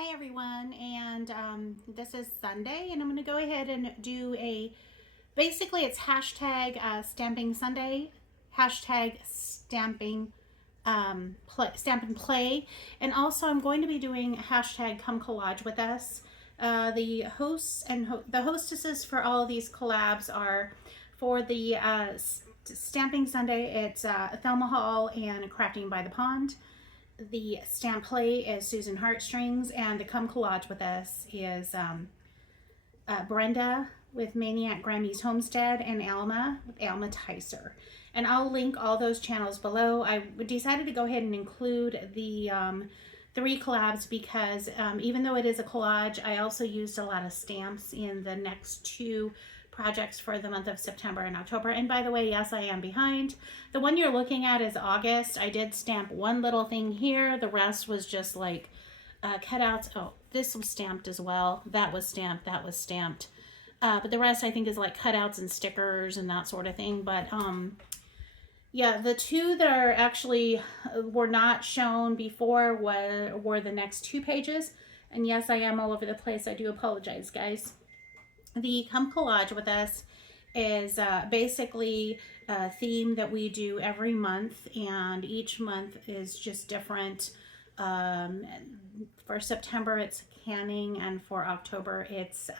Hi everyone, and this is Sunday, and I'm going to go ahead and do basically it's hashtag stamping Sunday, hashtag stamping stamp and play, and also I'm going to be doing hashtag come collage with us. The hosts and the hostesses for all of these collabs are for the stamping Sunday. It's Thelma Hall and Crafting by the Pond. The stamp play is Susan Heartstrings, and the come collage with us is Brenda with Maniac Grammy's Homestead and Alma with Alma Tyser. And I'll link all those channels below. I decided to go ahead and include the 3 collabs because even though it is a collage, I also used a lot of stamps in the next 2 projects for the month of September and October. And by the way, yes, I am behind. The one you're looking at is August. I did stamp one little thing here. The rest was just like cutouts. Oh, this was stamped as well. That was stamped. That was stamped. But the rest I think is like cutouts and stickers and that sort of thing. But yeah, the 2 that are actually were not shown before were the next 2 pages. And yes, I am all over the place. I do apologize, guys. The come collage with us is basically a theme that we do every month, and each month is just different. For September it's canning, and for October it's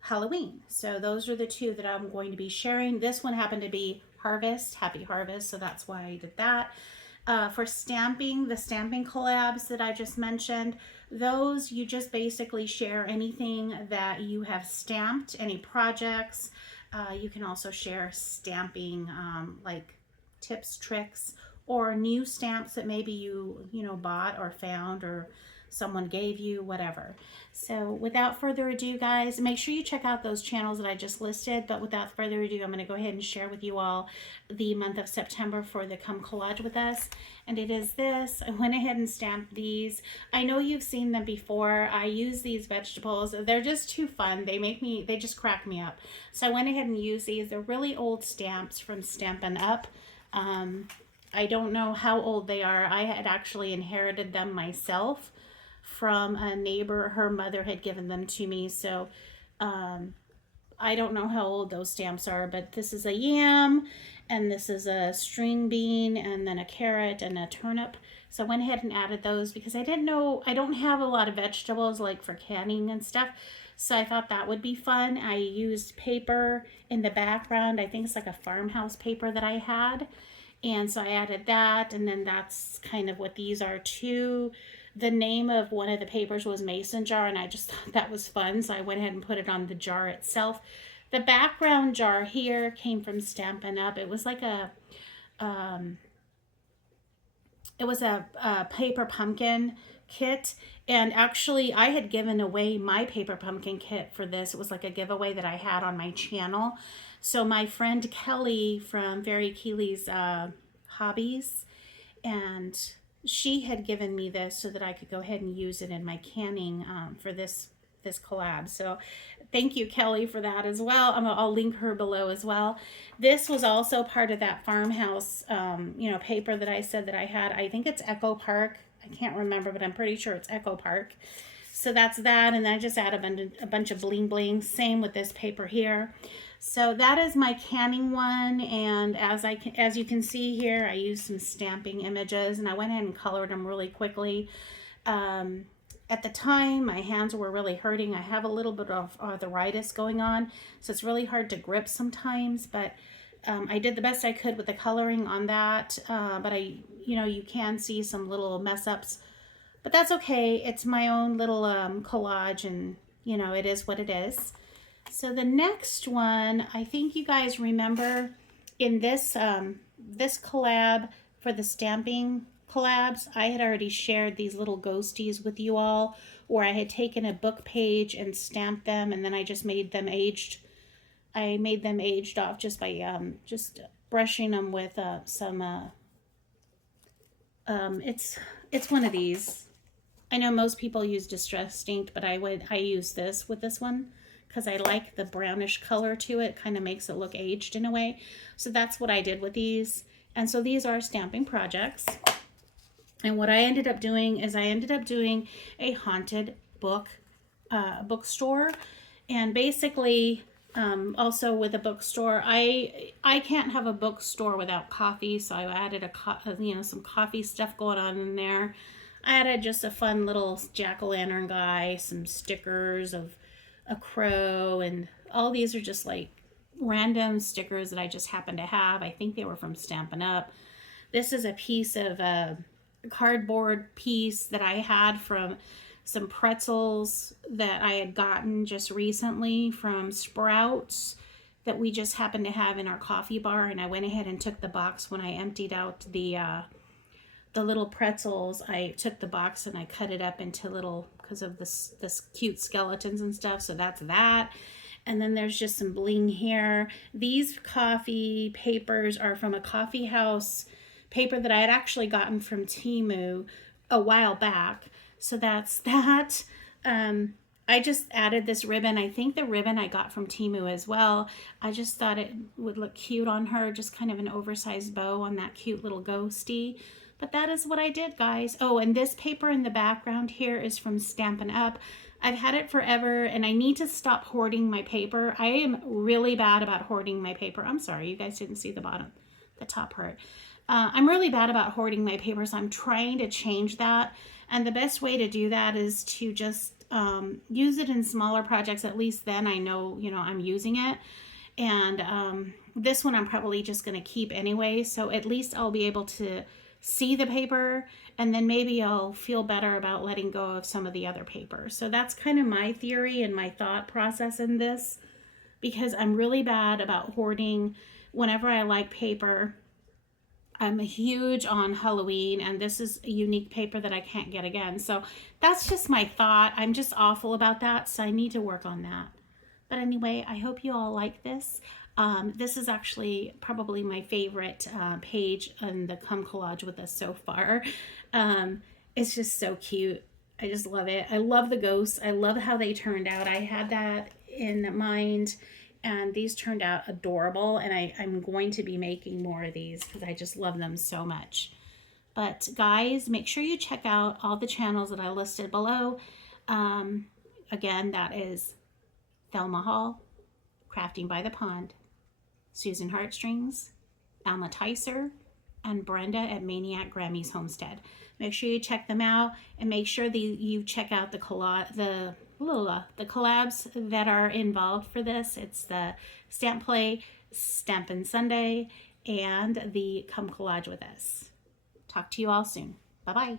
Halloween. So those are the 2 that I'm going to be sharing. This one happened to be Harvest, Happy Harvest, so that's why I did that. For stamping, the stamping collabs that I just mentioned, those you just basically share anything that you have stamped, any projects. You can also share stamping like tips, tricks, or new stamps that maybe you bought or found or someone gave you, whatever. So without further ado, guys, make sure you check out those channels that I just listed. But without further ado, I'm going to go ahead and share with you all the month of September for the come collage with us. And it is this. I went ahead and stamped these. I know you've seen them before. I use these vegetables. They're just too fun. They just crack me up. So I went ahead and used these. They're really old stamps from Stampin' Up. I don't know how old they are. I had actually inherited them myself from a neighbor. Her mother had given them to me, so I don't know how old those stamps are, but this is a yam, and this is a string bean, and then a carrot and a turnip. So I went ahead and added those because I didn't know, I don't have a lot of vegetables like for canning and stuff, so I thought that would be fun. I used paper in the background. I think it's like a farmhouse paper that I had, and so I added that, and then that's kind of what these are too. The name of one of the papers was Mason Jar, and I just thought that was fun, so I went ahead and put it on the jar itself. The background jar here came from Stampin' Up. It was like a paper pumpkin kit, and actually I had given away my paper pumpkin kit for this. It was like a giveaway that I had on my channel. So my friend Kelly from Very Keely's Hobbies, and she had given me this so that I could go ahead and use it in my canning for this collab. So thank you, Kelly, for that as well. I'll link her below as well. This was also part of that farmhouse paper that I said that I had. I think it's Echo Park. I can't remember, but I'm pretty sure it's Echo Park. So that's that, and then I just add a bunch of bling bling. Same with this paper here. So that is my canning one, and as you can see here, I used some stamping images, and I went ahead and colored them really quickly. At the time, my hands were really hurting. I have a little bit of arthritis going on, so it's really hard to grip sometimes, but I did the best I could with the coloring on that, but you can see some little mess ups, but that's okay. It's my own little collage, and it is what it is. So the next one, I think you guys remember in this this collab for the stamping collabs, I had already shared these little ghosties with you all, where I had taken a book page and stamped them, and then I just made them aged. I made them aged off just by just brushing them with some it's one of these. I know most people use Distress Ink, but I use this with this one because I like the brownish color to it. Kind of makes it look aged in a way. So that's what I did with these. And so these are stamping projects. And what I ended up doing is I ended up doing a haunted bookstore. And basically, also with a bookstore, I can't have a bookstore without coffee, so I added some coffee stuff going on in there. I added just a fun little jack-o'-lantern guy, some stickers of a crow, and all these are just like random stickers that I just happen to have. I think they were from Stampin' Up. This is a piece of a cardboard piece that I had from some pretzels that I had gotten just recently from Sprouts that we just happened to have in our coffee bar, and I went ahead and took the box when I emptied out the little pretzels. I took the box and I cut it up into little, because of this cute skeletons and stuff. So that's that. And then there's just some bling here. These coffee papers are from a coffee house paper that I had actually gotten from Temu a while back. So that's that. I just added this ribbon. I think the ribbon I got from Temu as well. I just thought it would look cute on her, just kind of an oversized bow on that cute little ghosty. But that is what I did, guys. Oh, and this paper in the background here is from Stampin' Up. I've had it forever, and I need to stop hoarding my paper. I am really bad about hoarding my paper. I'm sorry, you guys didn't see the top part. I'm really bad about hoarding my paper, so I'm trying to change that. And the best way to do that is to just use it in smaller projects. At least then I know, I'm using it. And this one I'm probably just going to keep anyway. So at least I'll be able to see the paper, and then maybe I'll feel better about letting go of some of the other paper. So that's kind of my theory and my thought process in this, because I'm really bad about hoarding whenever I like paper. I'm huge on Halloween, and this is a unique paper that I can't get again. So that's just my thought. I'm just awful about that, so I need to work on that. But anyway, I hope you all like this. This is actually probably my favorite page on the Come Collage with Us so far. It's just so cute. I just love it. I love the ghosts. I love how they turned out. I had that in mind, and these turned out adorable, and I'm going to be making more of these because I just love them so much. But guys, make sure you check out all the channels that I listed below. Again, that is Thelma Hall, Crafting by the Pond, Susan Heartstrings, Alma Ticer, and Brenda at Maniac Grammy's Homestead. Make sure you check them out, and make sure that you check out the collabs that are involved for this. It's the Stamp Play, Stampin' Sunday, and the Come Collage with Us. Talk to you all soon. Bye-bye.